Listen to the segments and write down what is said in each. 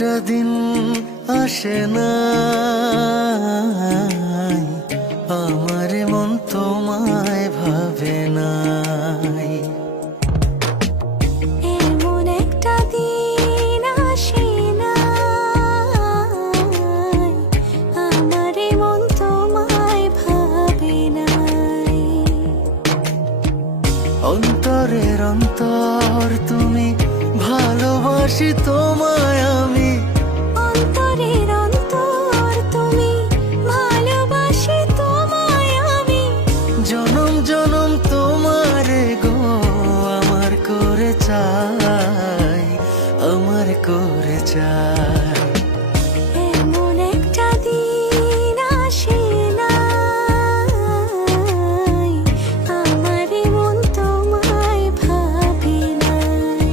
একটা দিন আসে না, আমার মন তোমায় ভাবে নাই। এমন একটা দিন আসে না, আমার মন তোমায় ভাবে নাই। অন্তরের অন্তর তুমি, ভালোবাসি তোমায় আমি। অন্তরের অন্তর তুমি, ভালোবাসি তোমায় আমি। জনম জনম তোমারে গো আমার করে চাই, আমার করে চাই। এমন একটা দিন আসে না, আমার মন তোমায় ভাবে নাই।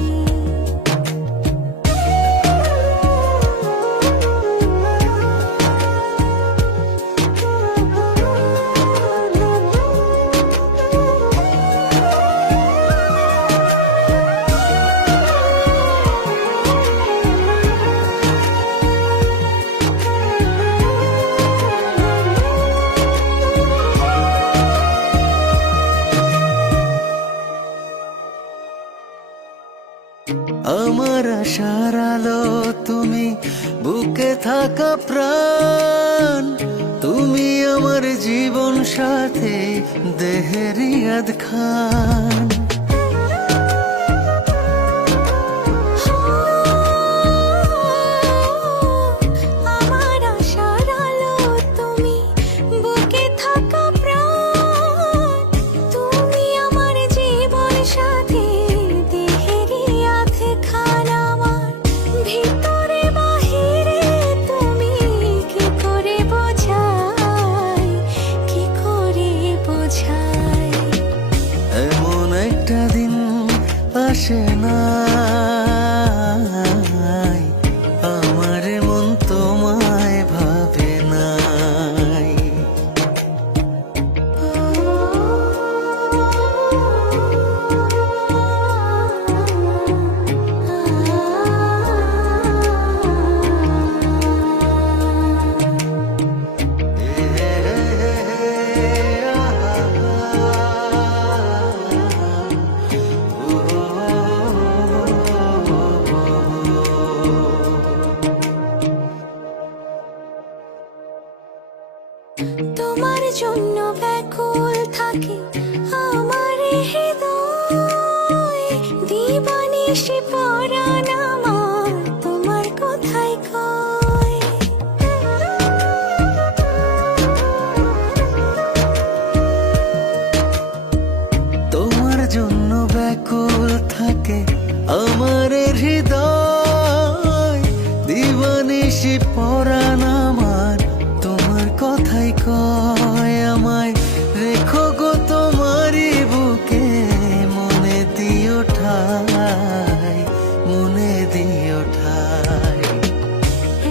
আমার আশার আলো তুমি, বুকে থাকা প্রাণ তুমি, আমার জীবন সাথী দেহের ইয়াদ খান। আমার আশার আলো তুমি, বুকে থাকা প্রাণ তুমি, আমার জীবন সাথী দেহের ইয়াদ খান। আমার ভিতরে বাহিরে তুমি, কি করে বোঝাই, কি করে বোঝাই। এমন একটা দিন আসে না, আমার মন তোমায় ভাবে নাই। তোমার জন্য ব্যাকুল থাকে আমার হৃদয়, দিবানিশি পরাণ আমার তোমার কথাই কয়। তোমার জন্য ব্যাকুল থাকে আমার হৃদয়, দিবানিশি পরাণ আমার তোমার কথাই কয়। আমায় রেখো গো তোমারই বুকে, মনে দিও ঠাই, মনে দিও ঠাই।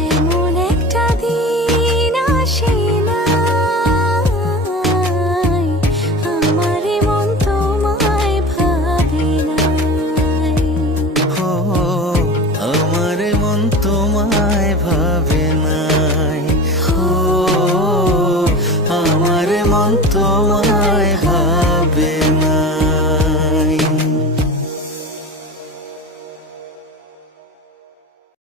এমন একটা দিন আসে না, আমার মন তোমায় ভাবে নাই। ও আমার মন তোমায় ভাবে না।